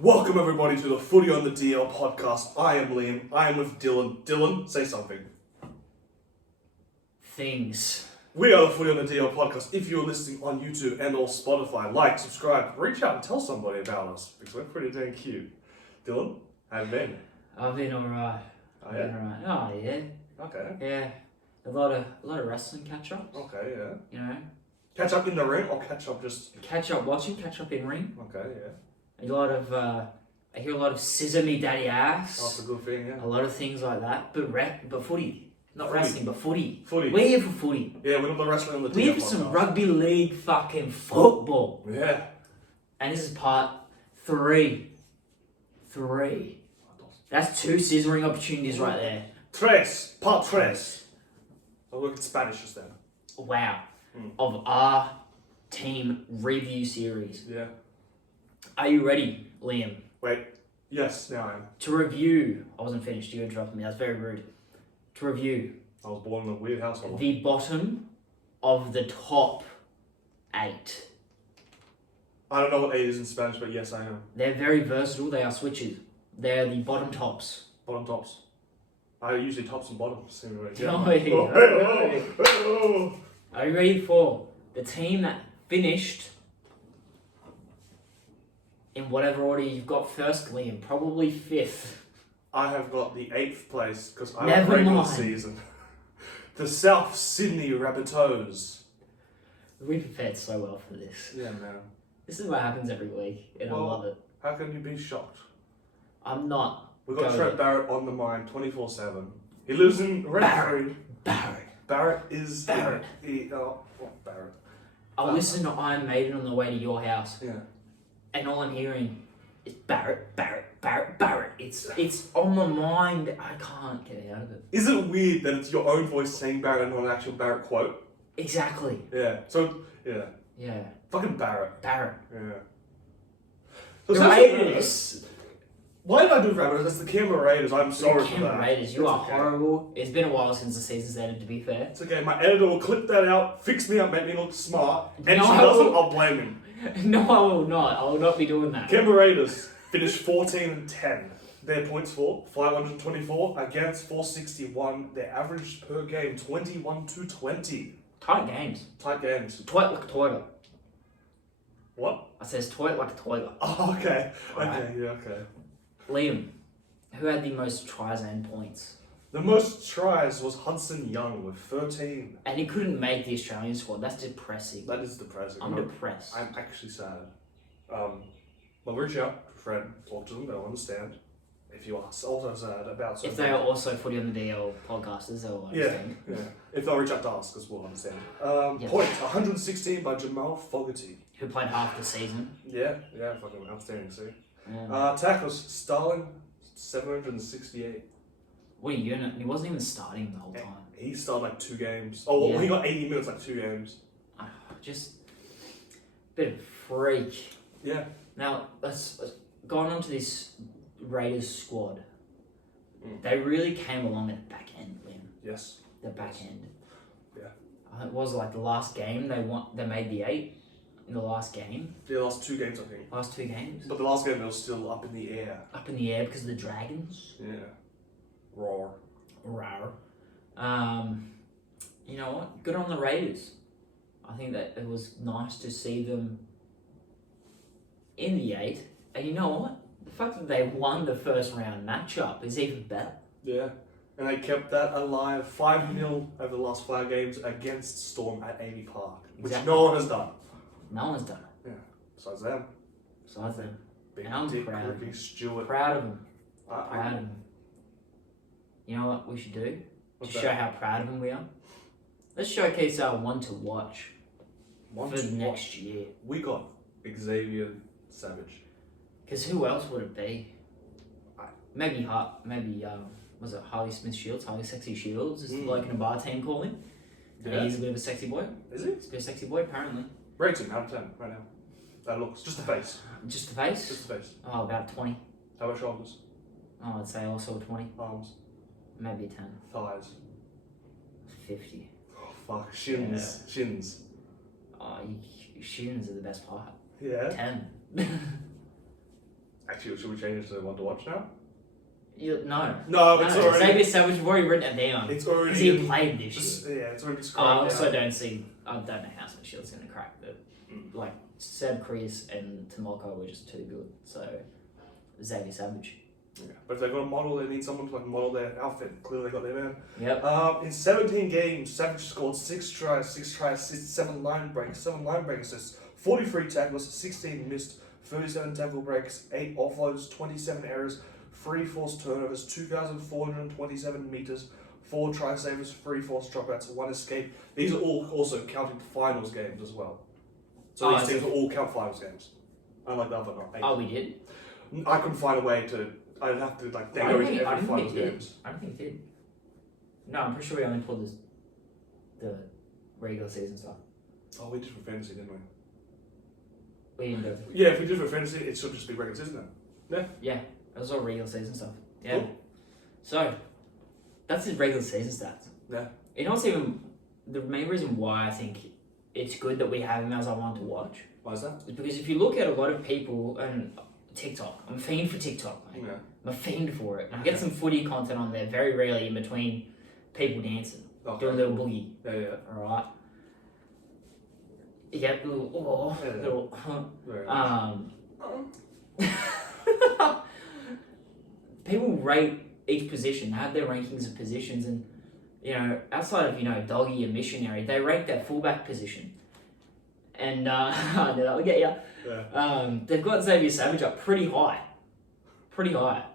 Welcome everybody to the Footy on the DL podcast. I am Liam. I am with Dylan. Dylan, say something. Things. We are the Footy on the DL podcast. If you're listening on YouTube and or Spotify, like, subscribe, reach out and tell somebody about us because we're pretty dang cute. Dylan, how have you been? I've been alright. Oh yeah? Oh yeah. Okay. Yeah. A lot of wrestling catch ups. Okay, yeah. You know. Catch up in the ring or catch up just... Catch up watching, catch up in ring. Okay, yeah. I hear a lot of scissor me daddy ass. Oh, that's a good thing, yeah. A lot of things like that. But footy. Not Footy. wrestling, but footy. Footy. We're here for footy. Yeah, we're not the wrestling on the DL We're here for podcast. some rugby league fucking football. Yeah. And this is part 3. 3. That's 2 scissoring opportunities right there. Part tres. I'll look at Spanish just then. Wow. Mm. Of our team review series. Yeah. Are you ready, Liam? Wait. Yes, now I am. To review, I wasn't finished, you interrupted me, that's very rude. To review, I was born in a weird household. the bottom of the top 8. I don't know what 8 is in Spanish, but yes, I know. They're very versatile, they are switches. They're the bottom tops. Bottom tops. I usually tops and bottoms. Anyway. Are you ready for the team that finished in whatever order you've got first, Liam? Probably 5th. I have got the 8th place because I Never won regular mind. season. The South Sydney Rabbitohs. We prepared so well for this. Yeah, man. This is what happens every week, and I Well, love it. How can you be shocked? I'm not. We've got Go Trent ahead. Barrett on the mind 24/7. He lives in Redford. Barrett. Barrett is... Barrett. Barrett. I listen to Iron Maiden on the way to your house, Yeah. and all I'm hearing is Barrett, Barrett, Barrett, Barrett. It's on my mind. I can't get out of it. Is it weird that it's your own voice saying Barrett and not an actual Barrett quote? Exactly. Yeah. So, yeah. Yeah. Fucking Barrett. Barrett. Yeah. The So Raiders. Why did I do Rabbitohs? That's the Canberra Raiders. I'm sorry for Canberra that. Raiders. You It's are okay. horrible. It's been a while since the season's ended, to be fair. It's okay. My editor will clip that out, fix me up, make me look smart. And No, if she I doesn't, won't. I'll blame him. No, I will not. I will not be doing that. Canberra Raiders finished 14-10. Their points for 524 against 461. Their average per game 21-20. Tight games. Tight games. Toilet like a toilet. What? I says toilet like a toilet. Oh, okay. Alright. Okay. Yeah. Okay. Liam, who had the most tries and points? The most tries was Hudson Young with 13. And he couldn't make the Australian squad. That's depressing. That is depressing. I'm No, depressed. I'm actually sad. Well, reach out to Fred, talk to them, they'll understand. If you are also sad about If something. they are also Footy on the DL podcasters, they'll Yeah, understand. yeah. If they'll reach out to us, because we'll understand. Yes. Points 116 by Jamal Fogarty. Who played half the season. Yeah, fucking outstanding, see. Yeah. Tackles, Starling, 768. What a unit. He wasn't even starting the whole time. He started like 2 games. Oh, well, Yeah. he got 80 minutes, like 2 games. Just a bit of freak. Yeah. Now, let's going on to this Raiders squad. Mm. They really came along at the back end, Liam. Yes. The back end. Yeah. It was like the last game they made the 8 in the last game. Yeah, last 2 games, I think. Last 2 games. But the last game, it was still up in the air. Up in the air because of the Dragons. Yeah. Roar. Rar. You know what? Good on the Raiders. I think that it was nice to see them in the 8. And you know what? The fact that they won the first round matchup is even better. Yeah. And they kept that alive 5-0 over the last 5 games against Storm at Amy Park, which Exactly. no one has done. No one's done it. Besides them. Besides them. Big And I'm Dick, proud of Ricky them. Stewart. Proud of them. I- Proud of them. You know what we should do? What's To that? show how proud of them we are? Let's showcase our one to watch One for to the watch. next year. We got Xavier Savage. Because who else would it be? Maybe was it Harley Smith Shields? Harley Sexy Shields is the bloke in a bar team calling. Yeah. He's a bit of a sexy boy. Is he? He's a bit of a sexy boy, apparently. Rate him out of 10 right now. That looks. Just the face. Just the face? Just the face. Oh, about 20. How about shoulders? Oh, I'd say also a 20. Arms? Maybe a 10. Thighs? 50. Oh, fuck. Shins. Shins. Oh, shins are the best part. Yeah. 10. Actually, should we change it to one to watch now? No. No, it's already. Xavier Savage, we've already written it down. It's Because already. he played this year. Yeah, it's already I described. also I don't know how Smith Shield's going to crack the. Like, Seb Chris and Tomoko were just too good. So, Xavier Savage. Yeah. But if they've got a model, they need someone to like model their outfit. Clearly, they got their man. Yep. In 17 games, Savage scored 6 tries, 6 tries, 7 line breaks, 7 line break assists, 43 tackles, 16 missed, 37 tackle breaks, 8 offloads, 27 errors, 3 forced turnovers, 2,427 meters, 4 try savers, 3 forced dropouts, 1 escape. These are all also counting finals games as well. So these teams are all count finals games. Unlike the other not 8. Oh, we did? I couldn't find a way to. I'd have to like. They go into every finals games. I don't think it did. No, I'm pretty sure we only pulled the regular season stuff. Oh, we did for fantasy, didn't we? We didn't do it. Yeah, if we did for fantasy, it should just be regular season then. Yeah, it was all regular season stuff. Yeah. Cool. So, that's his regular season stats. Yeah. You know what's even the main reason why I think it's good that we have him as I want to watch Why is that? is because if you look at a lot of people and TikTok, I'm a fiend for TikTok, mate. Yeah. I'm a fiend for it. I get some footy content on there very rarely in between people dancing, Okay. doing a little boogie. Yeah. Alright. Yeah, little, Yeah. little, Very nice. People rate each position, have their rankings of positions, and outside of Doggy and Missionary, they rank their fullback position. And I'll get you. Yeah. They've got Xavier Savage up pretty high.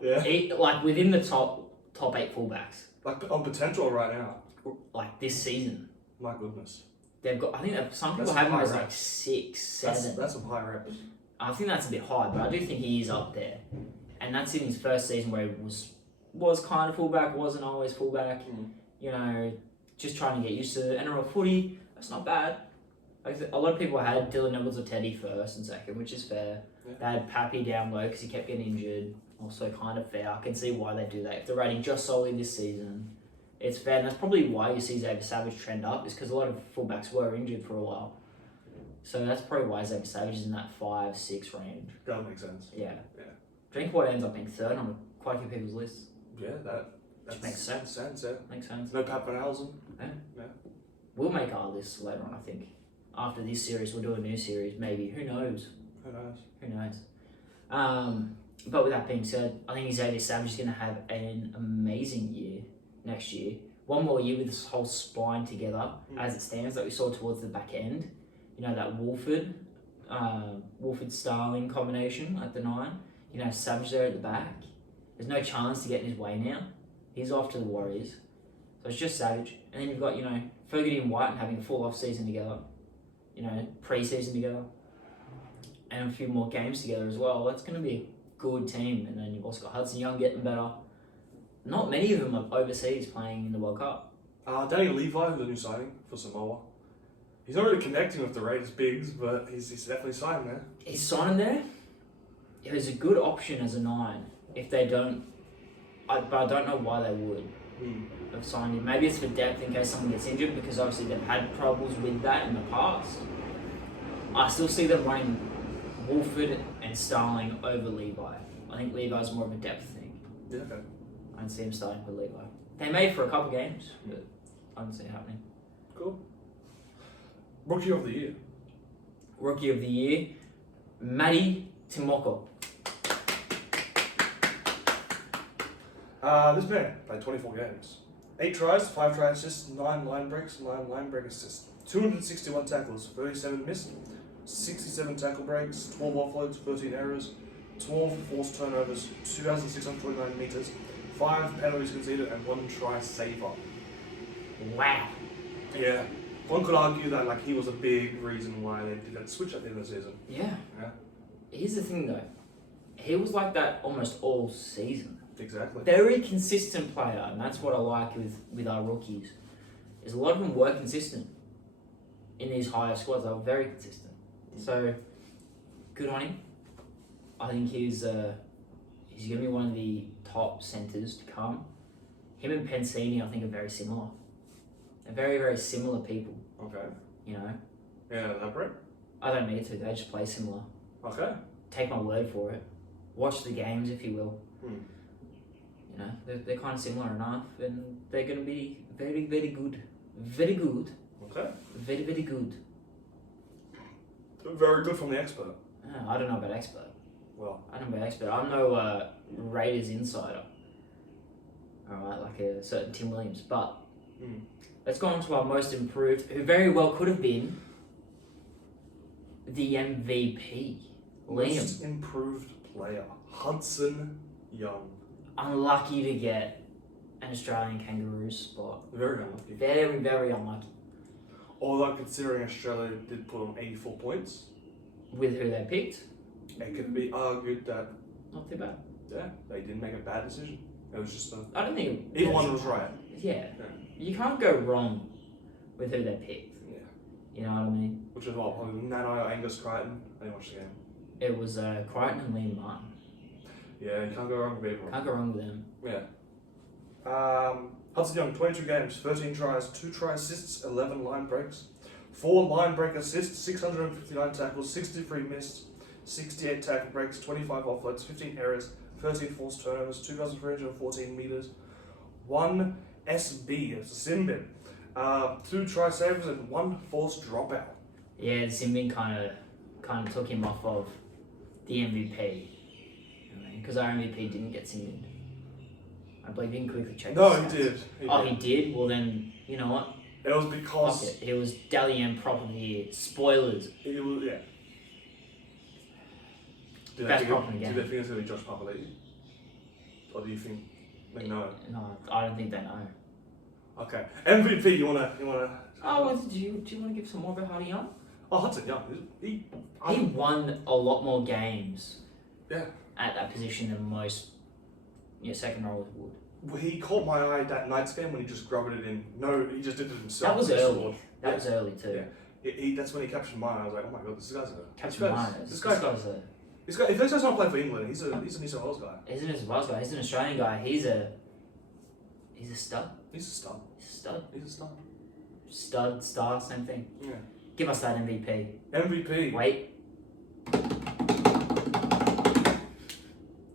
Yeah. Like within the top 8 fullbacks. Like on potential right now. Like this season. My goodness. They've got. I think some people That's have him high as reps. like 6, 7. That's some high reps. I think that's a bit high, but I do think he is up there. And that's in his first season where he was kind of fullback, wasn't always fullback. Just trying to get used to NRL footy. That's not bad. Like a lot of people had Dylan Edwards or Teddy first and second, which is fair. Yeah. They had Pappy down low because he kept getting injured. Also kind of fair. I can see why they do that. If they're rating just solely this season, it's fair. And that's probably why you see Xavier Savage trend up, is because a lot of fullbacks were injured for a while. So that's probably why Xavier Savage is in that 5, 6 range. That makes sense. Yeah. Yeah. Drinkwater ends up being 3rd on quite a few people's lists. Yeah, that makes sense. Yeah. Makes sense. No Pat Van Halsen. We'll make our lists later on, I think. After this series, we'll do a new series, maybe. Who knows? Who knows? Who knows? But with that being said, I think Xavier Savage is going to have an amazing year next year. One more year with this whole spine together as it stands that we saw towards the back end. That Wolford Starling combination at the 9. Savage there at the back. There's no chance to get in his way now. He's off to the Warriors. So it's just Savage. And then you've got, Fogarty and White having a full off season together. Pre-season together. And a few more games together as well. That's going to be a good team. And then you've also got Hudson Young getting better. Not many of them are overseas playing in the World Cup. Danny Levi, who's a new signing for Samoa. He's not really connecting with the Raiders bigs, but he's definitely signed there. He's signed there. It was a good option as a 9 if they don't. But I don't know why they would have signed him. Maybe it's for depth in case someone gets injured, because obviously they've had troubles with that in the past. I still see them running Wolford and Starling over Levi. I think Levi's more of a depth thing. Yeah, okay. I don't see him starting with Levi. They made for a couple games, but I don't see it happening. Cool. Rookie of the year. Rookie of the year, Matty Timoko. This man played 24 games. 8 tries, 5 try assists, 9 line breaks, 9 line break assists, 261 tackles, 37 missed, 67 tackle breaks, 12 offloads, 13 errors, 12 forced turnovers, 2,629 meters, 5 penalties conceded, and 1 try saver. Wow. Yeah. One could argue that he was a big reason why they did that switch at the end of the season. Yeah. Yeah. Here's the thing though. He was like that almost all season. Exactly. Very consistent player, and that's what I like with our rookies. Is a lot of them were consistent in these higher squads. They were very consistent. So good on him. I think he's gonna be one of the top centers to come. Him and Pensini, I think, are very similar. They're very, very similar people. Okay. Yeah, elaborate? I don't need to. They just play similar. Okay. Take my word for it. watch the games, if you will. Hmm. You know, they're kind of similar enough, and they're going to be very, very good. Very good. Okay. Very, very good. Very good from the expert. I don't know about expert. Well, I don't know about expert. I'm no Raiders insider. Alright, like a certain Tim Williams. But let's go on to our most improved, who very well could have been the MVP. Liam. most improved player, Hudson Young. Unlucky to get an Australian Kangaroos spot. Very unlucky. Very, very unlucky. Although considering Australia did put on 84 points, With who they picked, it could be argued that, not too bad. yeah, they didn't make a bad decision. It was just I don't think either one was right. Yeah. You can't go wrong with who they picked. Yeah. You know what I mean? Which is what, probably Nano, Angus Crichton. I didn't watch the game. It was Crichton and Liam Martin. Yeah, you can't go wrong with either. Can't go wrong with them. Yeah. Hudson Young, 22 games, 13 tries, 2 try assists, 11 line breaks, 4 line break assists, 659 tackles, 63 missed, 68 tackle breaks, 25 offloads, 15 errors, 13 forced turnovers, 2,314 meters, 1 SB, it's a sin bin, 2 try savers, and 1 forced dropout. Yeah, the Simbin kind of took him off of the MVP. Because our MVP didn't get Simbin. I believe you can quickly check. No, the he stats. did. He did? Well then, you know what? It was because Fuck it. It was Dally M prop of the year. Spoilers. it was, yeah. Do Best think prop in the do game. they think it's going to be Josh Papali'i? Or do you think they know? No, I don't think they know. Okay. MVP, you wanna Oh, well, do you want to give some more about Hardy Young? Oh, Hudson Young. He Won a lot more games. Yeah. At that position than most second rollers would. He caught my eye that Knights game when he just grubbed it in. No, he just did it himself. That was He early. scored. That was early too. Yeah. That's when he captured mine. I was like, oh my god, this guy's a. Captain Myers. This This guy. guy's a. This guy. If this guy's not playing for England, he's a New South Wales guy. He's an Australian guy. He's an Australian guy. He's a stud. He's a star. He's a stud. He's a star. Stud, star, same thing. Yeah. Give us that MVP. MVP. Wait.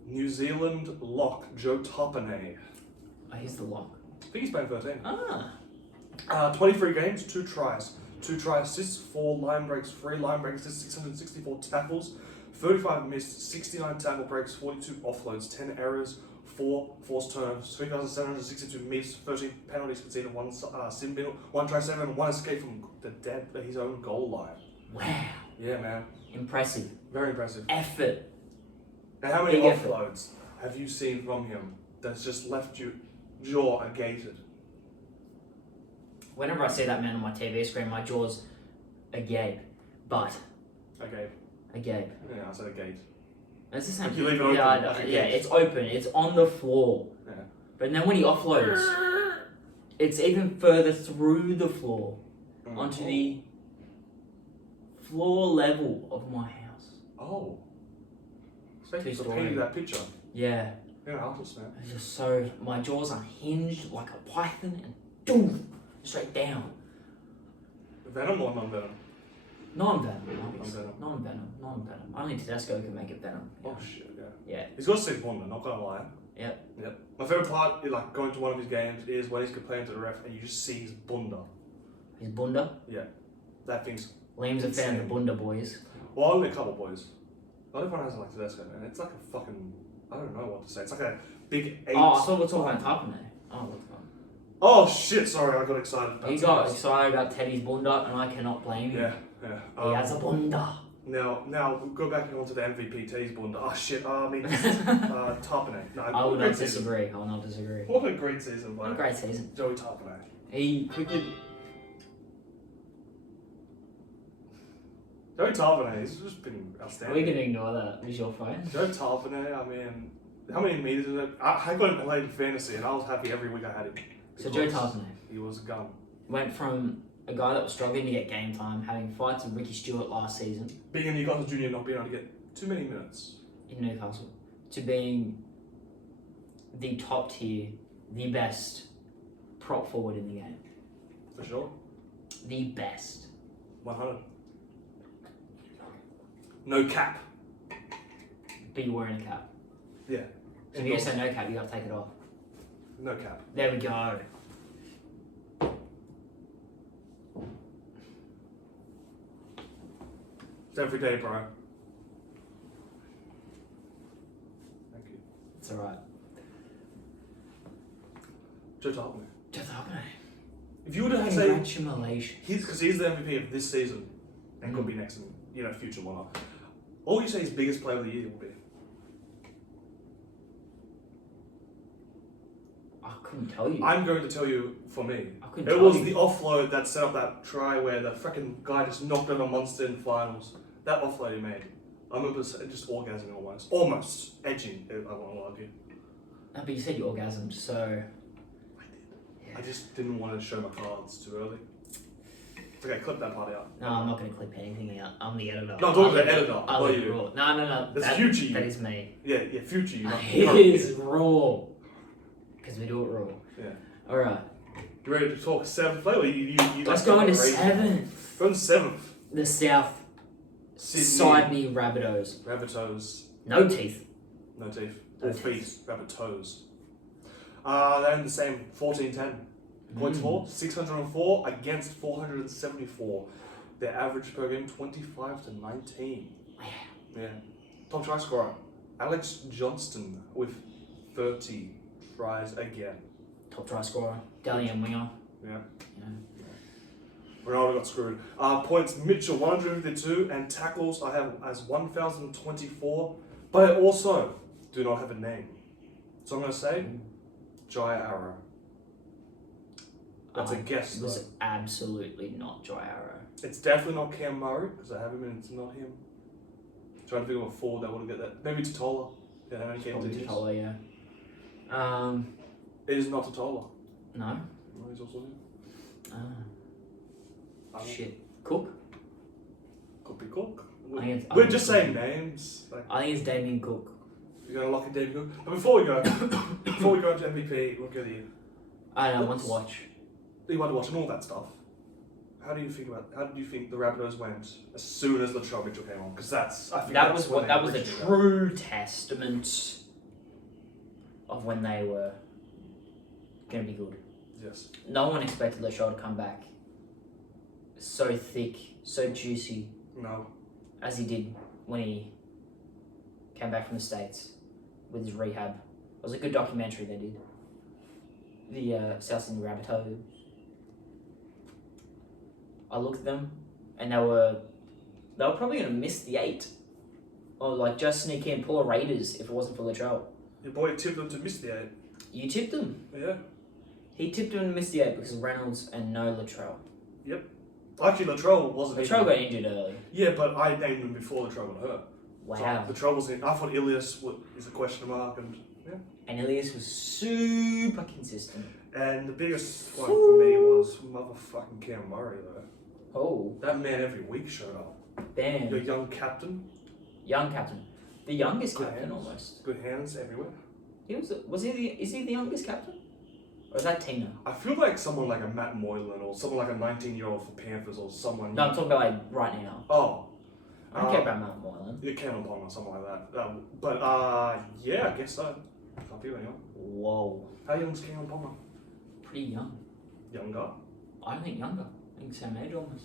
New Zealand lock Joe Topine. Oh, he's the lock. I think he's playing 13. 23 games, 2 tries, 2 try assists, 4 line breaks, 3 line breaks, 664 tackles, 35 missed, 69 tackle breaks, 42 offloads, 10 errors, 4 forced turnovers, 3,762 missed, 13 penalties conceded, 1 sin bin, 1 try saving, and 1 escape from his own goal line. Wow. Yeah, man. Impressive. Very impressive. Effort. Now, how many Big effort. offloads have you seen from him that's just left you jaw agated? Whenever I see that man on my TV screen, my jaw's agape. But Agape. agape. Yeah, I said agate. It's the same. Like you leave it open, Yeah, like a yeah, gate. it's open. It's on the floor. Yeah. But then when he offloads, it's even further through the floor onto the floor level of my house. Oh. Thank you for Two-story. painting that picture. Yeah, Yeah, I'll just man. it's just so my jaws are hinged like a python and doom straight down. Venom or non-venom? Non-venom. Non-venom. Non-venom. Only Tedesco can make it venom. Oh shit, yeah. Yeah. He's got a sick Honda, not gonna lie. Yep. Yep. My favourite part, like going to one of his games, is when he's complaining to the ref and you just see his bunda. His bunda. That thing's. Liam's a fan of the bunda boys. Well, only a couple boys. Not everyone has like Tedesco, man. It's like a fucking. I don't know what to say. It's like a big 8. Oh, I thought we were talking about Tarpane. Oh, what's going on? Oh shit! Sorry, I got excited. About He got Tedesco. excited about Teddy's bunda, and I cannot blame him. Yeah. He has a bunda. Now we'll go back onto the MVP, Teddy's bunda. Oh shit! I mean, Tarpane. No, I will great not season. disagree. I will not disagree. What a great season What a by great season. Joey Tarpane. He quickly. Joey Tarpane, he's just been outstanding. We can ignore that. Is your phone? Joe Tarpane, I mean, how many meters is it? I got him played in fantasy, and I was happy every week I had him. So Joe because Tarpane he was a gun. went from a guy that was struggling to get game time, having fights with Ricky Stewart last season Being a Newcastle junior, not being able to get too many minutes. in Newcastle, to being the top tier, the best prop forward in the game. For sure. The best. 100. No cap. But you're wearing a cap. Yeah. So if you say no cap, you got to take it off. No cap. There we go. It's every day, bro. Thank you. It's alright. Joe Tarpley. Just happening. If you were to say Congratulations. because he's the MVP of this season and could be next in future winner, all you say is biggest player of the year will be. I couldn't tell you. I'm going to tell you for me. I couldn't It tell was you. the offload that set up that try where the freaking guy just knocked out a monster in finals. That offload he made. I remember just orgasming almost edging. I won't argue. No, but you said you orgasmed, so. I just didn't want to show my cards too early. Okay, clip that part out. No, I'm not going to clip anything out. I'm the editor. No, I'm talking about the editor. I'll Not leave it you. raw. No. That's future you. That is me. Yeah, future you. Not It current is you. raw. Because we do it raw. Yeah. Alright. You ready to talk seventh play? Or you Let's go into seventh. Go into seventh. The South Sydney. Sydney Rabbitohs. Rabbitohs. No teeth. No teeth. No All feet. Rabbitohs. They're in the same 14-10. Points for 604 against 474. Their average per game 25 to 19. Yeah. Top try scorer Alex Johnston with 30 tries again. Top try scorer. Dalian winger. Yeah. Yeah. Ronaldo got screwed. Points Mitchell 152 and tackles I have as 1,024, but I also do not have a name. So I'm going to say Jai Arrow. That's a guess. It was Though. absolutely not Jai Arrow. It's definitely not Cam Murray because I have him and it's not him. Trying to think of a forward that would get that. Maybe Totola. Yeah, how many games Probably it is? Totola, yeah. It is not Totola. No. No, he's also him. Shit. Cook? Could be Cook. I think it's- We're just saying names. Like, I think it's Damien Cook. you're gonna lock in David Cook. But before we go, into MVP, look at you. I don't know, want to watch. You want to watch and all that stuff. How do you think the Rabbitohs went as soon as Latrell Mitchell came on? Because I think That that's was when that they was a originally true testament of when they were going to be good. got- Yes. No one expected Latrell to come back so thick, so juicy No. as he did when he came back from the States with his rehab. It was a good documentary they did. The South Sydney Rabbitohs. I looked at them and they were probably going to miss the 8. Or like just sneak in, pull a Raiders if it wasn't for Latrell. Your boy tipped them to miss the 8. You tipped them. Yeah. He tipped him to miss the 8 because of Reynolds and no Latrell. Actually, Latrell wasn't. Latrell got injured early. Yeah, but I named him before Latrell got hurt. Wow. So Latrell was in. I thought Ilias is a question mark, and And Elias was super consistent. the biggest one for me was motherfucking Cam Murray though. Oh, That man every week showed up. damn. Your young captain, Young captain. The youngest Good captain hands. almost. good hands everywhere. Is he the youngest captain? Or is that Tina? I feel like someone like a Matt Moylan or someone like a 19-year-old for Panthers or someone. No, I'm talking about like right now. Oh. I don't care about Mount Moylan. Yeah, Cameron Pong or something like that. But yeah, I guess so. Can't be young. Whoa. How young's Cameron Palmer? Pretty young. Younger. I don't think younger. I think same age almost.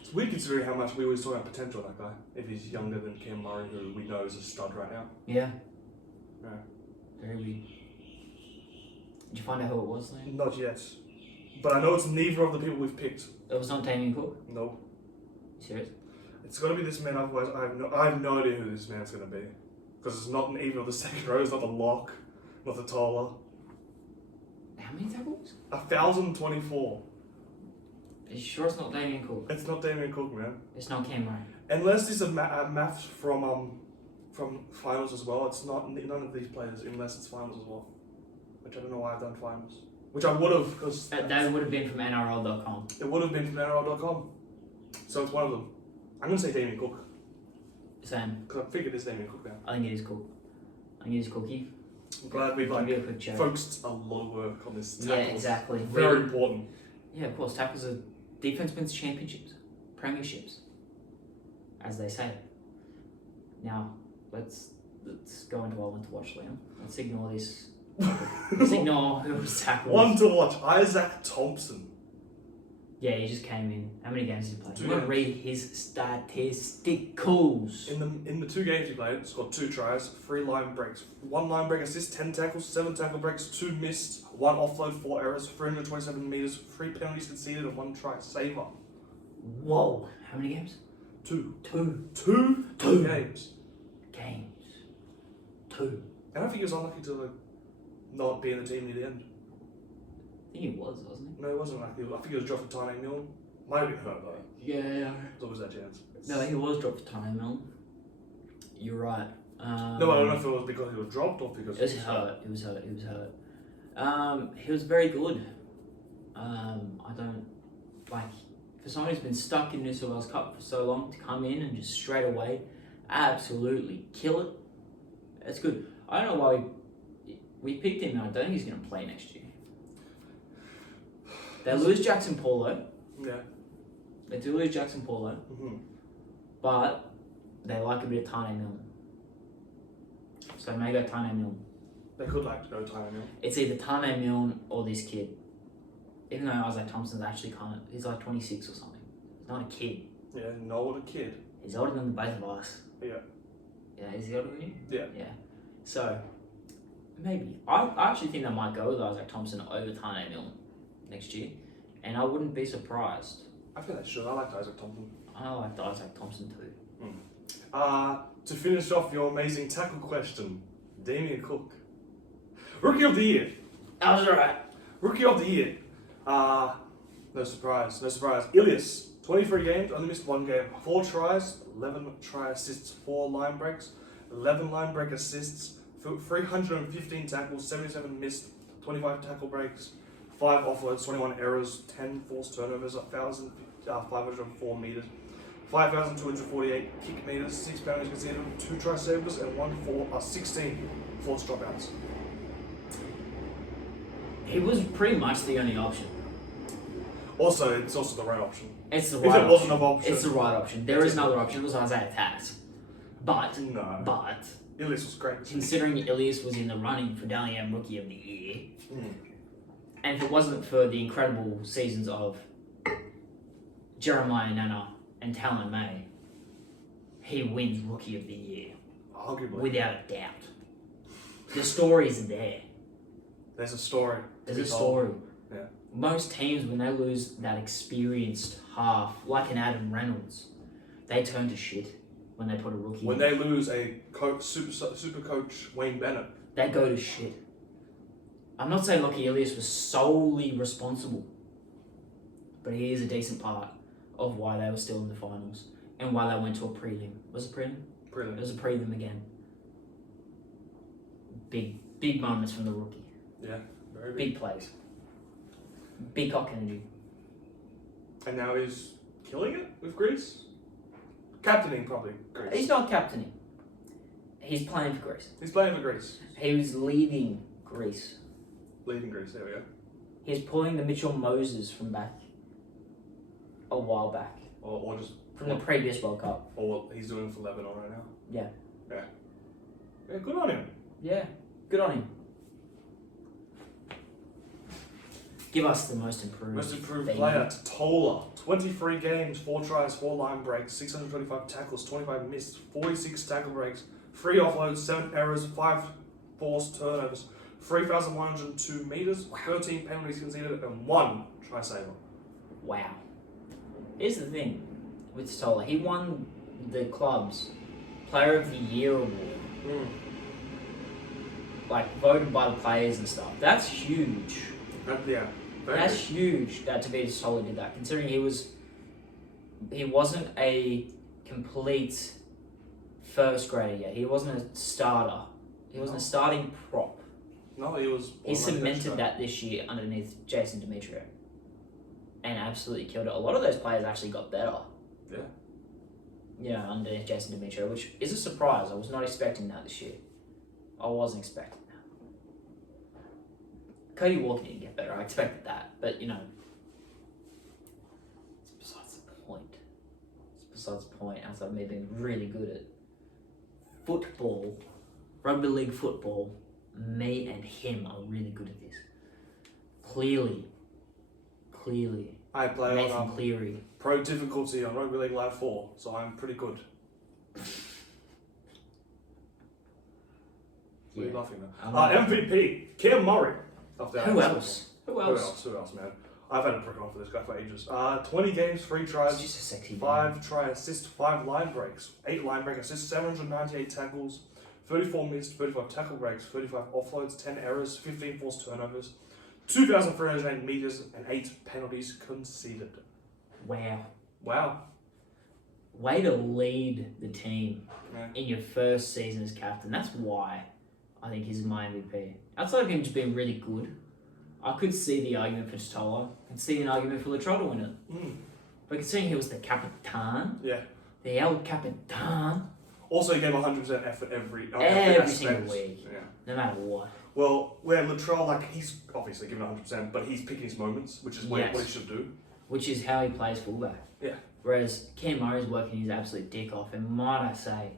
It's weird considering how much we always talk about potential of that guy. If he's younger than Cam Murray, who we know is a stud right now. Yeah. Yeah. Very weird. Did you find out who it was then? Not yet. But I know it's neither of the people we've picked. It was not Damien Cook? No. You serious? It's got to be this man, otherwise I have no idea who this man's going to be. Because it's not even of the second row, it's not the lock, not the Tola. How many tackles? 1,024. Are you sure it's not Damien Cook? It's not Damien Cook, man. It's not Cam Murray. Unless there's a maths from finals as well, it's not none of these players unless it's finals as well. Which I don't know why I've done finals. Which I would have, because That would have been from NRL.com. it would have been from NRL.com. So it's one of them. I'm going to say Damien Cook. Same. Because I figured it's Damien Cook now. I think it is Cook. I think it is Cookie. I'm glad we've Give you a quick check. focused a lot of work on this tackles. Yeah, exactly. Very important. Yeah, of course. Tackles are defense wins championships, premierships, as they say. Now, let's let's go into what I want to watch, Liam. Let's ignore this. Let's ignore who was tackled. One to watch, Isaac Thompson. Yeah, he just came in. How many games did he play? 2 I'm gonna games. read his statisticals. In the 2 games he played, scored 2 tries, 3 line breaks, 1 line break assist, 10 tackles, 7 tackle breaks, 2 missed, 1 offload, 4 errors, 327 meters, 3 penalties conceded, and 1 try saver. Whoa! How many games? 2 Two games. games. 2. And I think he was unlucky to not be in the team near the end. I think he was, wasn't No, he wasn't lucky. I think he was dropped for Tyne Milne. Might have been hurt though. he? Yeah. There's always that chance. No, he was dropped for Tyne Milne. You're right. No, I don't know if it was because he was dropped or because It was hurt. He was hurt. He was very good. I don't like for someone who's been stuck in New South Wales Cup for so long to come in and just straight away, absolutely kill it. That's good. I don't know why we picked him. And I don't think he's going to play next year. They lose Jackson Paulo. Yeah. They do lose Jackson Paulo, Mm-hmm. but they like a bit of Tane Milne. So maybe Tane Milne. They could like to go Tyne Milne. It's either Tane Milne or this kid. Even though Isaac Thompson's actually he's like 26 or something. He's not a kid. Yeah, no, a kid. He's older than the both of us. Yeah. Yeah, is he older than you? Yeah. Yeah. So, maybe. I actually think they might go with Isaac Thompson over Tane Milne next year. And I wouldn't be surprised. I feel they should. I liked Isaac Thompson. I liked Isaac Thompson too. To finish off your amazing tackle question, Damien Cook. Rookie of the Year. That was alright. Rookie of the Year. No surprise. Ilias, 23 games, only missed 1 game. 4 tries, 11 try assists, 4 line breaks, 11 line break assists, 315 tackles, 77 missed, 25 tackle breaks, 5 offloads, 21 errors, 10 forced turnovers, 1,504 meters, 5,248 kick meters, 6 penalties conceded, 2 try savers, and 16 forced dropouts. He was pretty much the only option. Also, it's also the right option. It's the If right it wasn't option. an option, It's the right option. There is another option. It was Isaiah Tass. But no. Ilias was great. considering Ilias was in the running for Dally M Rookie of the Year, Mm. and if it wasn't for the incredible seasons of Jeremiah Nana and Talon May, he wins Rookie of the Year Arguably. without a doubt. The story is there. There's a story. There's a story. Yeah. Most teams, when they lose that experienced half, like an Adam Reynolds, they turn to shit when they put a rookie When in. they lose a coach, super coach Wayne Bennett. They go to shit. I'm not saying Lockie Ilias was solely responsible, but he is a decent part of why they were still in the finals and why they went to a prelim. Was it prelim? It Brilliant. was a prelim again. Big moments from the rookie. Yeah, very big. Big plays. Big cock energy. And now he's killing it with Greece. Captaining probably Greece. He's not captaining. He's playing for Greece. He's playing for Greece. He was leading Greece. Leading Greece, there we go. He's pulling the Mitchell Moses from back a while back. Or just From the previous World Cup. or what he's doing for Lebanon right now. Yeah. Yeah, good on him. Yeah. Good on him. Give us the most improved. Most improved thing. player, Tola. 23 games, 4 tries, 4 line breaks, 625 tackles, 25 missed, 46 tackle breaks, 3 offloads, 7 errors, 5 forced turnovers, 3,102 meters, 13 penalties conceded, and 1 try saver. Wow. Here's the thing with Stoller. He won the club's Player of the Year award. Like, voted by the players and stuff. That's huge. Yeah. Very That's good. huge that David Stoller did that, considering he wasn't a complete first grader yet. He wasn't a starter. He wasn't a starting prop. No, he was. He cemented that this year underneath Jason Demetrio. And absolutely killed it. A lot of those players actually got better. Yeah. You know, underneath Jason Demetrio, which is a surprise. I was not expecting that this year. I wasn't expecting that. Cody Walker didn't get better. I expected that. But, you know, it's besides the point. It's besides the point, outside of me being really good at football. rugby league football, me and him are really good at this. Clearly. I play Nathan on Cleary. pro difficulty on Rugby League Live 4, so I'm pretty good. What are you laughing at? MVP, Cam Murray. Who else? Who else, man? I've had a prick on for this guy for ages. 20 games, 3 It's tries, just a sexy 5 try assists, 5 line breaks, 8 line break assists, 798 tackles, 34 missed, 35 tackle breaks, 35 offloads, 10 errors, 15 forced turnovers, 2,308 meters, and 8 penalties conceded. Wow. Wow. Way to lead the team Yeah. in your first season as captain. That's why I think he's my MVP. Outside of him just being really good, I could see the argument for Tola. I could see an argument for Latrell to win it. But considering he was the Capitan, Yeah. the El Capitan, Also, he gave 100% effort every every aspect. single week, Yeah. no matter what. Well, where Latrell, like, he's obviously given 100%, but he's picking his moments, which is Yes. what he should do. Which is how he plays fullback. Yeah. Whereas Cam Murray's working his absolute dick off, and might I say,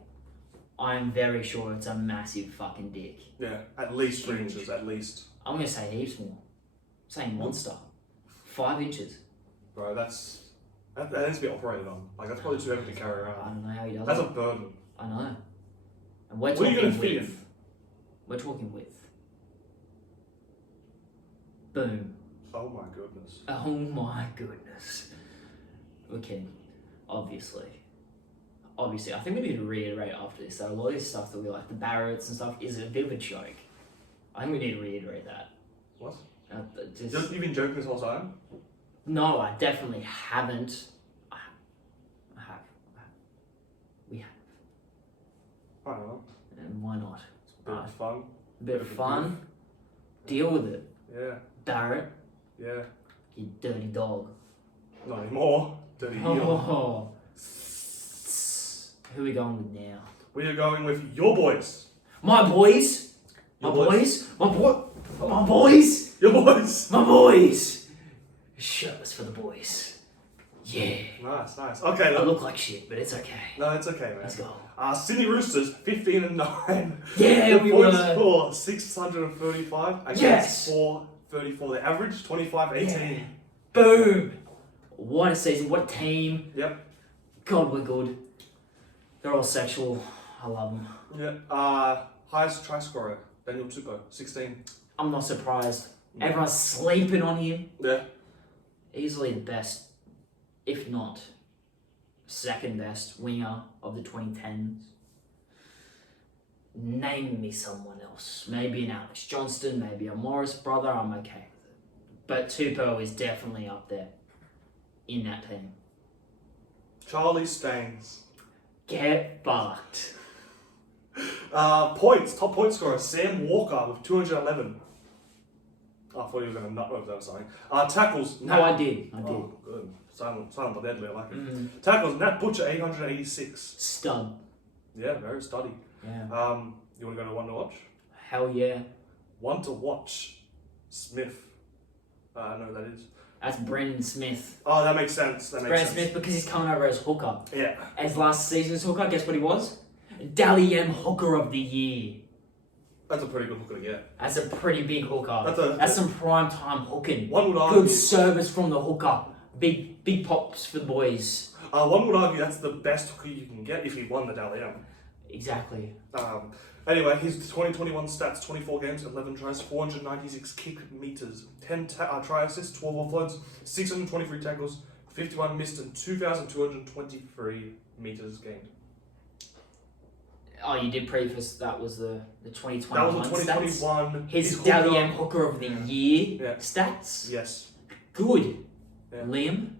I'm very sure it's a massive fucking dick. Yeah, at least 3 Huge. inches, at least. I'm gonna say heaps more. I'm saying monster. 5 inches. Bro, that needs to be operated on. Like, that's probably too heavy to carry I around. don't know how he does That's it. a burden. I know. And we're What are you talking gonna fit width. We're talking width. Boom. Oh my goodness. Oh my goodness. We're kidding. Obviously, I think we need to reiterate after this that a lot of this stuff that we like, the Barretts and stuff, is a bit of a joke. I think we need to reiterate that. What? Just, You've been joking this whole time? no, I definitely haven't. I have. We have. I don't know. And why not? It's a bit of fun. A bit of fun. Deal with it. Yeah. Barrett, Yeah. you dirty dog. Not anymore. Dirty heel. Oh. Who are we going with now? We are going with your boys. My boys. My Your boys. My boys. Your boys. My boys. Shirtless for the boys. Yeah. Nice. Okay, I look. look like shit, but it's okay. No, it's okay, man. Let's go. Sydney Roosters, 15-9. Yeah, the we points were. score 635 against Yes. 434. The average 25-18. Yeah. Boom. What a season. What a team. Yep. God, we're good. They're all sexual. I love them. Yeah. Highest try scorer, Daniel Tupou, 16. I'm not surprised. Everyone's sleeping on him. Yeah. Easily the best, if not second best winger of the 2010s. Name me someone else. Maybe an Alex Johnston, maybe a Morris brother. I'm okay with it. But Tupou is definitely up there in that team. Charlie Staines. Get fucked. Points, top point scorer, Sam Walker with 211. I thought he was going to nut over that or something. Tackles. No, I did. Oh, good. Silent but deadly, I like it. Mm. Tackles, Nat Butcher, 886. Stud. Yeah, very steady. Yeah. You want to go to one to watch? Hell yeah. One to watch. Smith. I know who that is. That's Brendan Smith. Oh, that makes sense. That makes Brendan sense. Smith because he's coming over as hooker. Yeah. As last season's hooker, guess what he was? Dally M Hooker of the Year. That's a pretty good hooker to get. That's a pretty big hooker. That's That's some prime time hooking. One would argue. Good service from the hooker. Big pops for the boys. One would argue that's the best hooker you can get if he won the Dally M. Exactly. Anyway, his 2021 stats: 24 games, 11 tries, 496 kick meters, 10 try assists, 12 offloads, 623 tackles, 51 missed, and 2,223 meters gained. Oh, you did preface that was the 2021 That was the stats? 2021. His hooker- Dally M Hooker of the Year Yeah. stats. Yes. Good. Yeah. Liam.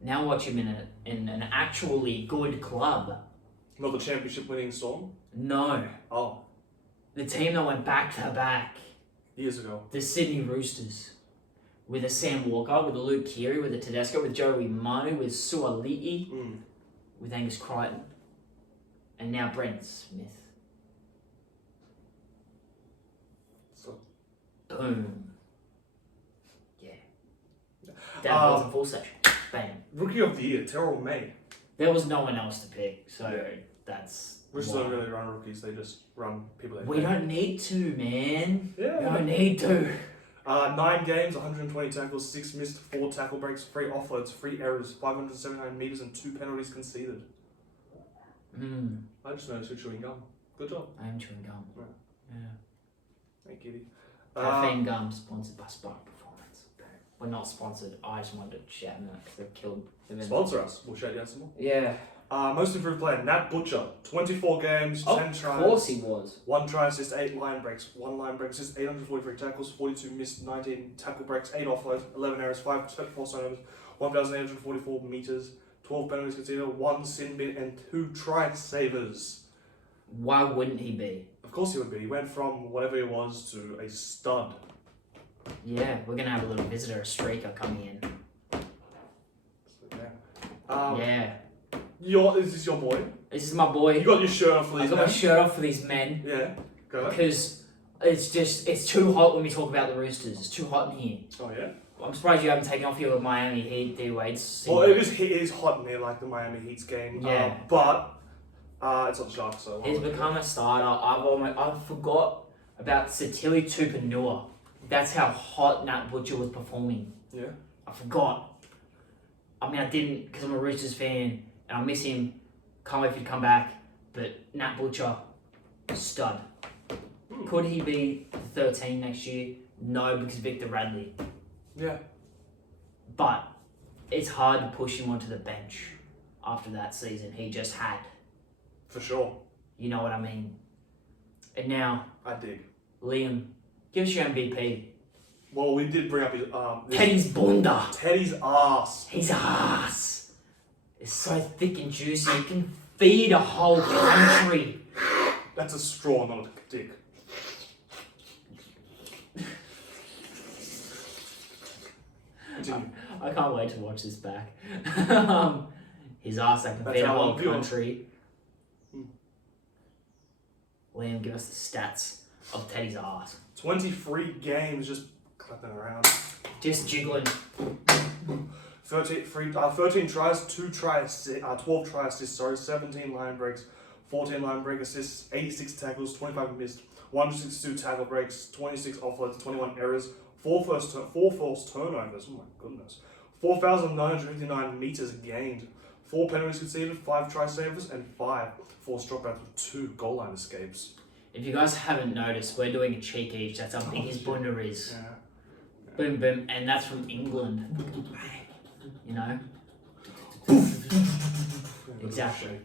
Now watch him in an actually good club. Not the championship winning Storm. No. Oh, The team that went back to back. years ago. The Sydney Roosters. With a Sam Walker, with a Luke Keary, with a Tedesco, with Joey Manu, with Suaalii, with Angus Crichton, and now Brent Smith. So, Boom. Yeah. That was a full session. Bang. Rookie of the Year, Terrell May. There was no one else to pick, so Yeah. that's Roosters Wow. don't really run rookies, they just run people they We pay. don't need to, man. Yeah. We don't need to. 9 games, 120 tackles, 6 missed, 4 tackle breaks, 3 offloads, 3 errors, 579 metres, and 2 penalties conceded. I just noticed you're chewing gum. Good job. I am chewing gum. Yeah. Yeah. Hey, kitty. Caffeine gum sponsored by Spark Performance. We're not sponsored. I just wanted to shout them out because they've killed them. Sponsor us. We'll shout you out some more. Yeah. Most improved player, Nat Butcher. 24 games, 10 tries. Of course he was. 1 try assist, 8 line breaks, 1 line break assist, 843 tackles, 42 missed, 19 tackle breaks, 8 offloads, 11 errors, 5 forced turnovers, 1,844 metres, 12 penalties conceded, 1 sin bin, and 2 try savers. Why wouldn't he be? Of course he would be. He went from whatever he was to a stud. Yeah, we're gonna have a little visitor, a streaker coming in. So, yeah. Yeah. Is this your boy? This is my boy. You got your shirt off for I these got my men? shirt off for these men Yeah. Go ahead. because it's too hot when we talk about the Roosters. It's too hot in here. Oh yeah. I'm surprised you haven't taken off your Miami Heat D-Wade. Well, it is hot near like the Miami Heat's game. Yeah. But it's not the Sharks, so. He's become a starter. I forgot about Satili Tupanua. That's how hot Nat Butcher was performing. Yeah. I forgot. I mean, I didn't because I'm a Roosters fan and I miss him. Can't wait for him to come back. But Nat Butcher, stud. Could he be 13 next year? No, because Victor Radley. Yeah. But it's hard to push him onto the bench after that season he just had. For sure. You know what I mean? And now, I dig. Liam, give us your MVP. Well, we did bring up his Teddy's bunda. Teddy's ass. His ass is so thick and juicy. It can feed a whole country. That's a straw, not a dick. Continue. I can't wait to watch this back. His ass that can That's feed a how whole I'm feeling. country. Liam, give us the stats of Teddy's ass. 23 games just clapping around. Just jiggling. 13 tries, 12 try assists, 17 line breaks, 14 line break assists, 86 tackles, 25 missed, 162 tackle breaks, 26 offloads, 21 errors, 4 false turnovers, oh my goodness, 4,959 metres gained, 4 penalties conceded, 5 try savers, and 5 forced dropouts with 2 goal line escapes. If you guys haven't noticed, we're doing a cheek each. That's how big his bunda is. Yeah. Boom, boom. And that's from England. You know? Exactly.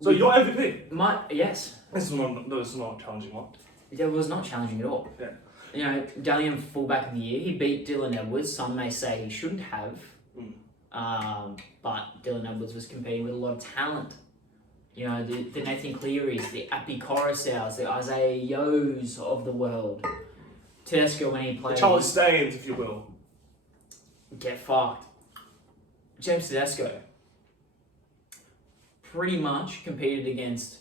So your MVP? Yes. This is not a challenging one. It was not challenging at all. Yeah. You know, Dalian fullback of the year. He beat Dylan Edwards. Some may say he shouldn't have. But Dylan Edwards was competing with a lot of talent. You know, the Nathan Clearys, the Appy Coruscaws, the Isaiah Yo's of the world. Tedesco when he played. Charlie Staines, if you will. Get fucked. James Tedesco pretty much competed against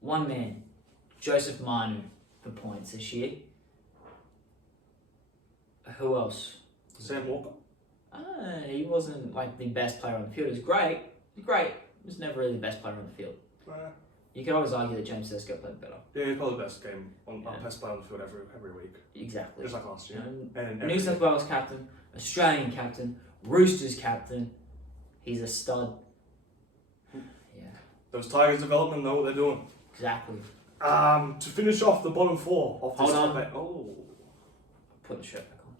one man, Joseph Manu, for points this year. Who else? Sam Walker. He wasn't like the best player on the field. He was great. He was never really the best player on the field. You could always argue that James Tedesco played better. Yeah, he's probably the best best player on the field every week. Exactly. Just like last year. And New South Wales captain, Australian captain, Roosters captain. He's a stud. Yeah. Those Tigers development know what they're doing. Exactly. To finish off the bottom 4 of this Hold on. top 8. Oh. Put the shirt back on.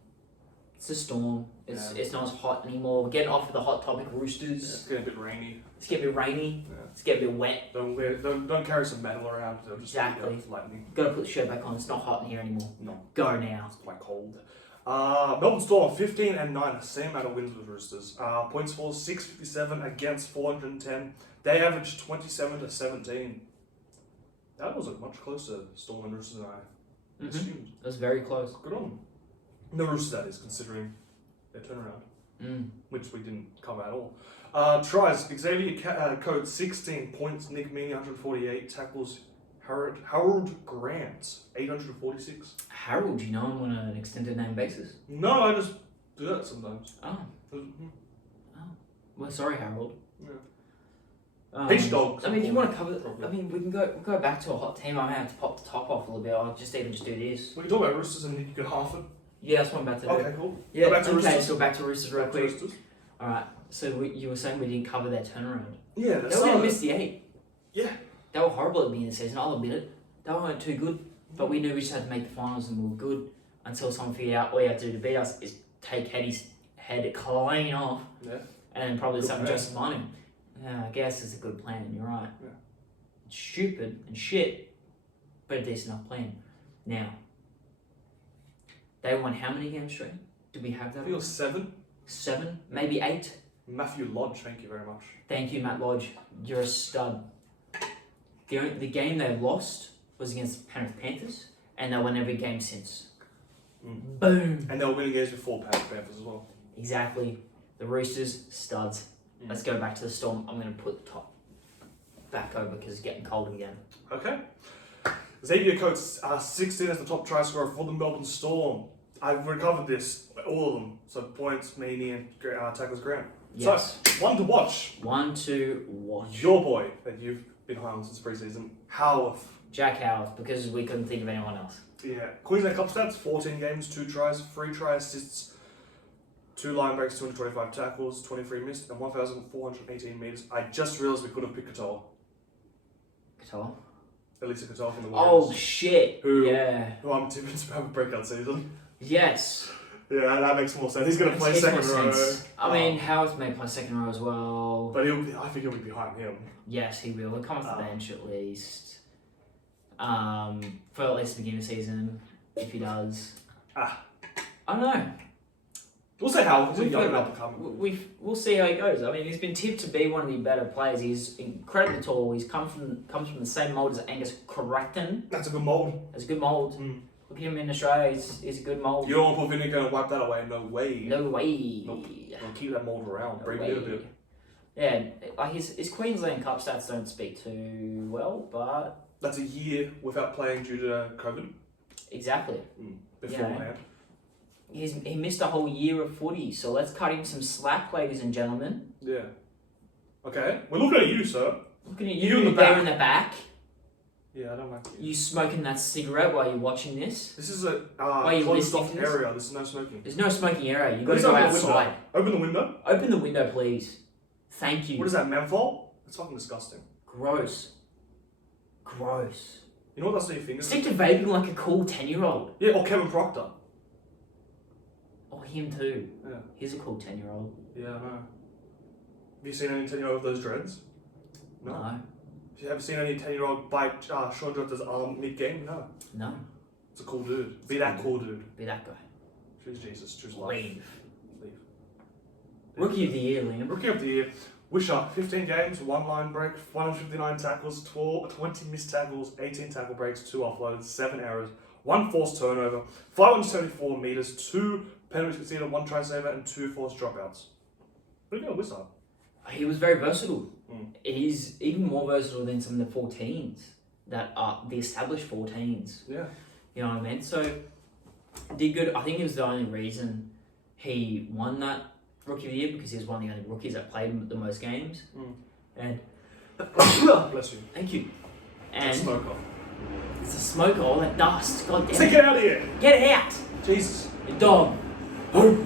It's a storm. Yeah. It's not as hot anymore. We're getting off of the hot topic Roosters. It's getting a bit rainy. It's getting a bit rainy. Yeah. It's getting a bit wet. Don't carry some metal around. They'll just Exactly. lightning. Gotta put the shirt back on. It's not hot in here anymore. No. Go now. It's quite cold. Melbourne Storm 15-9, same amount of wins with Roosters. Points for 657 against 410. They averaged 27-17. That was a much closer Storm and Roosters than I assumed. It was very close. Good on them. The Roosters, that is, considering their turnaround, which we didn't cover at all. Tries, Xavier Coates 16 points, Nick Meaney 148, tackles Harold Grant 846. Harold, you know him on an extended name basis? No, I just do that sometimes. Oh. Well, sorry, Harold. Yeah. Peach dog. I mean, if you want to cover, I mean, we can go back to a hot team. I may have to pop the top off a little bit. I'll just do this. We can talk about Roosters and you can half it. Yeah, that's what I'm about to do. Okay, cool. Yeah. Go back to Okay, Roosters. so back to Roosters real Back to quick. Roosters. All right. So you were saying we didn't cover their turnaround. Yeah, They were going to miss the 8. Yeah. They were horrible at the beginning of the season. I'll admit it. They weren't too good, but we knew we just had to make the finals and we were good until someone figured out all you have to do to beat us is take Heady's head clean off. Yeah. And probably Good something plan. just on him. Yeah, I guess it's a good plan. You're right. Yeah. It's stupid and shit, but a decent enough plan. Now, they won how many games straight? Did we have I that? think it was 7. 7, maybe 8. Matthew Lodge, thank you very much. Thank you, Matt Lodge. You're a stud. The game they lost was against the Penrith Panthers, and they won every game since. Boom. And they were winning games before Panthers as well. Exactly. The Roosters, studs. Let's go back to the Storm. I'm going to put the top back over because it's getting cold again. Okay. Xavier Coates, 16 as the top try scorer for the Melbourne Storm. I've recovered this, all of them. So points, Meaney, and tackles Grant. Yes. So, one to watch. One to watch. Your boy that you've been high on since preseason, Howarth. Jack Howarth, because we couldn't think of anyone else. Yeah. Queensland Cup stats, 14 games, 2 tries, 3 try assists, 2 line breaks, 225 tackles, 23 missed, and 1,418 metres. I just realised we could have picked Katoa. Katoa? Elisa Katoa from the Oh, Warriors. shit. Who- Yeah. Who I'm tipping to have a breakout season. Yes. Yeah, that makes more sense. He's going to play Makes more second row. sense. I mean, Howarth may play second row as well. But I think he'll be behind him. Yes, he will. He'll come off the bench at least. For at least the beginning of the season, if he does. Ah. I don't know. We'll say how. He's a We've young got- up and coming. We'll see how he goes. I mean, he's been tipped to be one of the better players. He's incredibly tall. He's comes from the same mould as Angus Crichton. That's a good mould. Has a good mould. Mm. Look at him in Australia. He's a good mould. You don't want to put vinegar and wipe that away. No way. No way. Nope. We'll keep that mould around. No Bring way. it a bit. Yeah, like his Queensland Cup stats don't speak too well, but That's a year without playing due to COVID exactly. beforehand. He missed a whole year of footy, so let's cut him some slack, ladies and gentlemen. Yeah. Okay. We're looking at you, sir. Looking at You you, in the there back. in the back. Yeah, I don't like you. You smoking that cigarette while you're watching this. This is a Why are you closed listening off to this? area. This is no smoking. There's no smoking area. You've got Please to go open the outside. window. Open the window. Open the window, please. Thank you. What is that, menthol? It's fucking disgusting. Gross. Gross. You know what that's on your fingers? Stick to vaping like a cool 10-year-old. Yeah, or Kevin Proctor. Oh, him too. Yeah. He's a cool 10-year-old. Yeah, I know. Have you seen any 10-year-old with those dreads? No. No. Have you ever seen any 10-year-old bite Sean Jota's arm mid-game? No. No. It's a cool dude. Be that cool dude. Be that guy. Choose Jesus. Choose life. Leave. Leave. Rookie of the year, Liam. Rookie of the year. Wisher, 15 games, 1 line break, 159 tackles, 20 missed tackles, 18 tackle breaks, 2 offloads, 7 errors, 1 forced turnover, 574 metres, 2 penalties conceded, 1 try saver, and 2 forced dropouts. What do you got, Wisher? He was very versatile. Mm. He's even more versatile than some of the 14s that are the established 14s. Yeah. You know what I mean? So, did good. I think it was the only reason he won that Rookie of the Year because he was one of the only rookies that played the most games. Mm. And Bless you. thank you. And And smoker. it's a smoke, all that dust. God damn Say, it. get out of here! Get it out! Jesus. You dog. Right.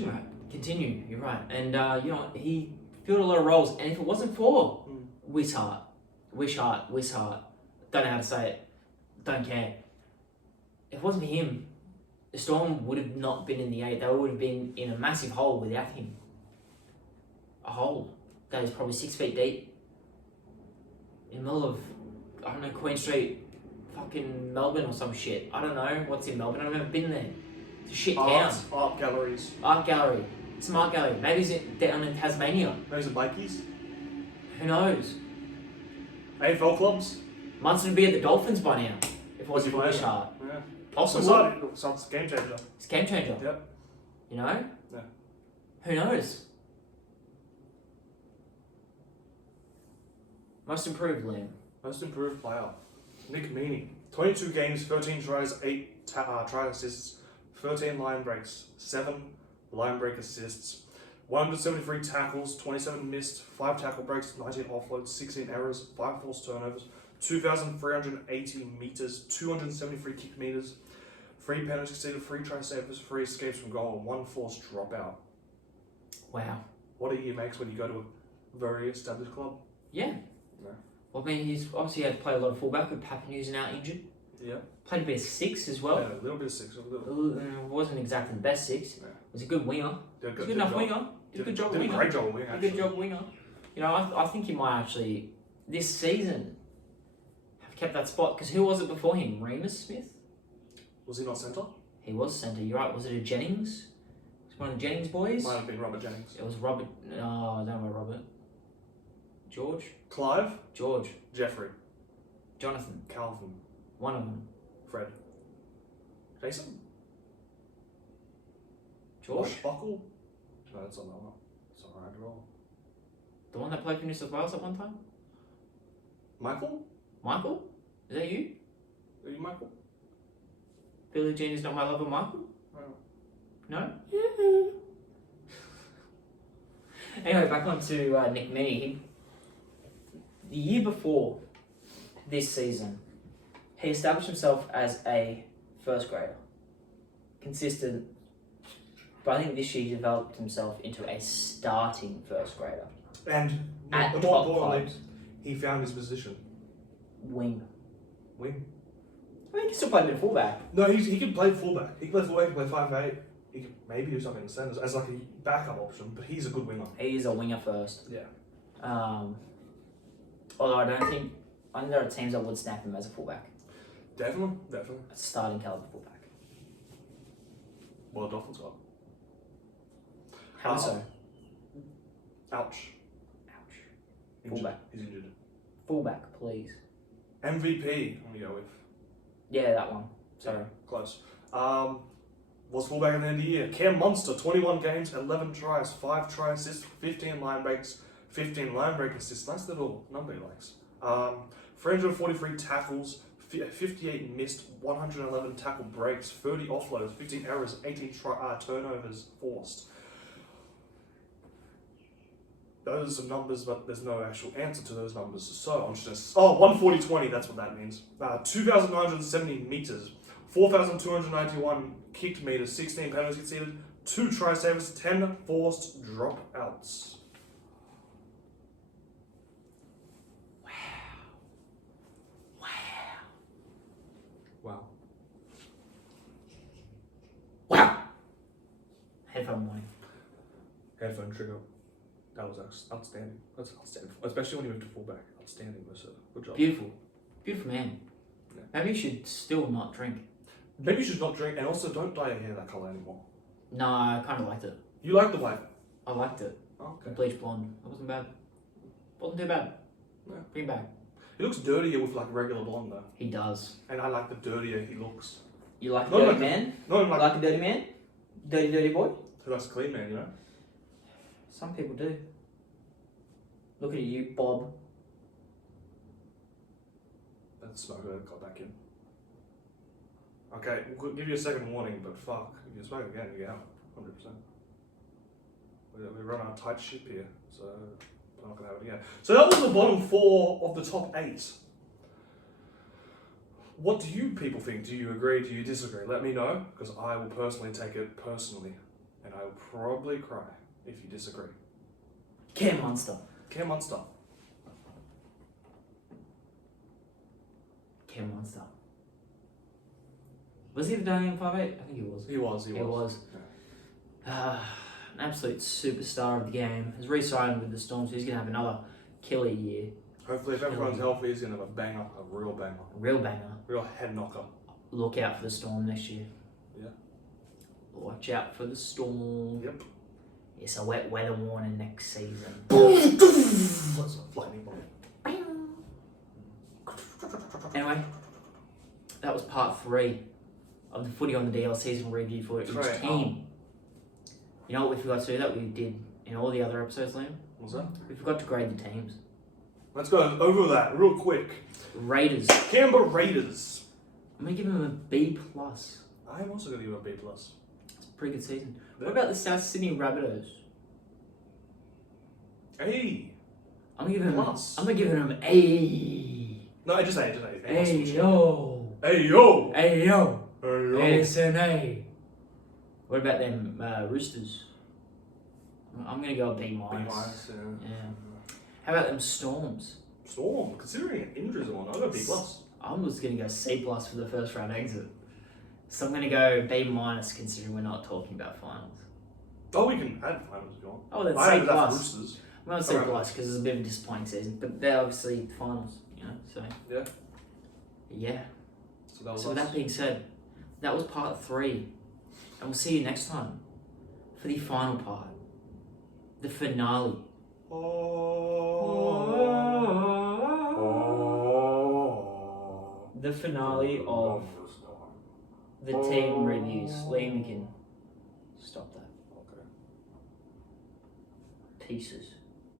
Right, continue. You're right. And you know he filled a lot of roles. And if it wasn't for Wishart, don't know how to say it. Don't care. If it wasn't for him, the Storm would have not been in the 8. They would have been in a massive hole without him. A hole that is probably 6 feet deep. In the middle of, I don't know, Queen Street, fucking Melbourne or some shit. I don't know what's in Melbourne. I've never been there. It's a shit town. Art galleries. Art gallery. It's an art gallery. Maybe it's down in Tasmania. Maybe some bikies. Who knows? AFL clubs. Munson would be at the Dolphins by now. If it wasn't for Maybe. Wishart. Yeah. Possible. Sounds game changer. It's a game changer. Yep. You know? Yeah. Who knows? Most improved, Liam. Most improved player. Nick Meaney. 22 games, 13 tries, 8 try assists, 13 line breaks, 7 line break assists, 173 tackles, 27 missed, 5 tackle breaks, 19 offloads, 16 errors, 5 forced turnovers, 2,380 meters, 273 kick meters, 3 penalties conceded, 3 try savers, 3 escapes from goal, and 1 forced dropout. Wow. What a year makes when you go to a very established club. Yeah. Yeah. Well, I mean, he's obviously had to play a lot of fullback with Papenhuyzen now injured. Yeah. Played a bit of 6 as well. Yeah, a little bit of 6. A little. Wasn't exactly the best 6. Yeah. Was a good winger. Did a Good enough winger. Did a good job Did a winger. great job at winger, Did a actually. good job winger. You know, I think he might actually, this season, have kept that spot. Because who was it before him? Remus Smith? Was he not centre? He was centre, you're right. Was it a Jennings? Was it one of the Jennings boys? Might have been Robert Jennings. It was Robert. No, I don't know about Robert. George? Clive, George. Jeffrey, Jonathan. Calvin, One of them. Fred, Jason, George? Buckle. No, that's not that one. It's not right at all. The one that played for New South Wales at one time? Michael? Michael? Is that you? Are you Michael? Billie Jean is not my lover, Michael? Oh. No? Anyway, back on to Nick Mee. The year before this season, he established himself as a first grader. Consistent. But I think this year he developed himself into a starting first grader. And At more top importantly, clubs. he found his position. Wing. Wing. I mean, he can still play a bit of fullback. No, he can play fullback. He can play fullback, he can play 5'8". He can maybe do something in the centres as like a backup option, but he's a good winger. He is a winger first. Yeah. Although I think there are teams that would snap him as a fullback. Definitely. A starting caliber fullback. Well, Dolphins got. How so? Ouch. Ouch. Injured. Fullback. He's injured. Fullback, please. MVP, I'm going to go with. Yeah, that one. Sorry. Close. Was fullback at the end of the year. Cam Munster, 21 games, 11 tries, 5 try assists, 15 line breaks, 15 line break assists. Nice little number he likes. 343 tackles, 58 missed, 111 tackle breaks, 30 offloads, 15 errors, 18 turnovers forced. Those are some numbers, but there's no actual answer to those numbers. So I'm just 140-20, that's what that means. 2,970 meters, 4,291 kicked meters, 16 penalties conceded, 2 try savers, 10 forced dropouts. Wow. Wow! Headphone warning. Headphone trigger. That was outstanding. That's outstanding. Especially when you moved to fullback. Outstanding, Mercer. Good job. Beautiful. Beautiful man. Yeah. Maybe you should still not drink. Maybe you should not drink, and also don't dye your hair that colour anymore. No, I kind of liked it. You like the white? I liked it. Oh, The okay. bleach blonde. It wasn't bad. Wasn't too bad. Yeah. Bring it back. He looks dirtier with like regular blonde though. He does. And I like the dirtier he looks. You like a Not dirty like- man? No, You like like a dirty man? Dirty boy? who likes a clean man, you know? Some people do. Look at you, Bob. That smoker that got back in. Okay, we'll give you a second warning, but fuck, if you smoke again, you get out. 100%. We run our tight ship here, so we're not gonna have it again. So that was the bottom 4 of the top 8. What do you people think? Do you agree? Do you disagree? Let me know, because I will personally take it personally, and I will probably cry if you disagree. Cam Munster. Cam Munster. Cam Munster. Was he the Daniel 5'8"? I think he was. He was. He was. An absolute superstar of the game. Has re-signed with the Storm, so he's going to have another killer year. Hopefully, if everyone's healthy, he's gonna have a banger, a real banger, A real banger. real head knocker. Look out for the Storm next year. Yeah. Watch out for the Storm. Yep. It's a wet weather warning next season. What's a lightning bolt? Anyway, that was part 3 of the Footy on the DL season review for each Right. team. You know what we forgot to do that we did in all the other episodes, Liam? What's that? We forgot to grade the teams. Let's go over that real quick. Raiders. Canberra Raiders. I'm gonna give them a B+. I'm also gonna give it a B+. It's a pretty good season. Yeah. What about the South Sydney Rabbitohs? Hey. I'm gonna give him. Plus. I'm gonna give him A. No, just A. Hey yo. Hey yo. Hey yo. Hey yo. It's an A. What about them Roosters? I'm gonna go B minus. B minus, yeah. Yeah. How about them Storms? Storm, considering injuries and whatnot, I'll go B plus. I was gonna go C plus for the first round exit. So I'm gonna go B minus considering we're not talking about finals. Oh, we can add finals if you want. Oh, then I C added that for plus. Roosters. I'm gonna C Alright. plus because it's a bit of a disappointing season, but they're obviously finals, you know. So Yeah. yeah. So that was So with us. that being said, that was part 3, and we'll see you next time for the final part, the finale. The finale of the team reviews. Liam, you can stop that. Okay. Pieces.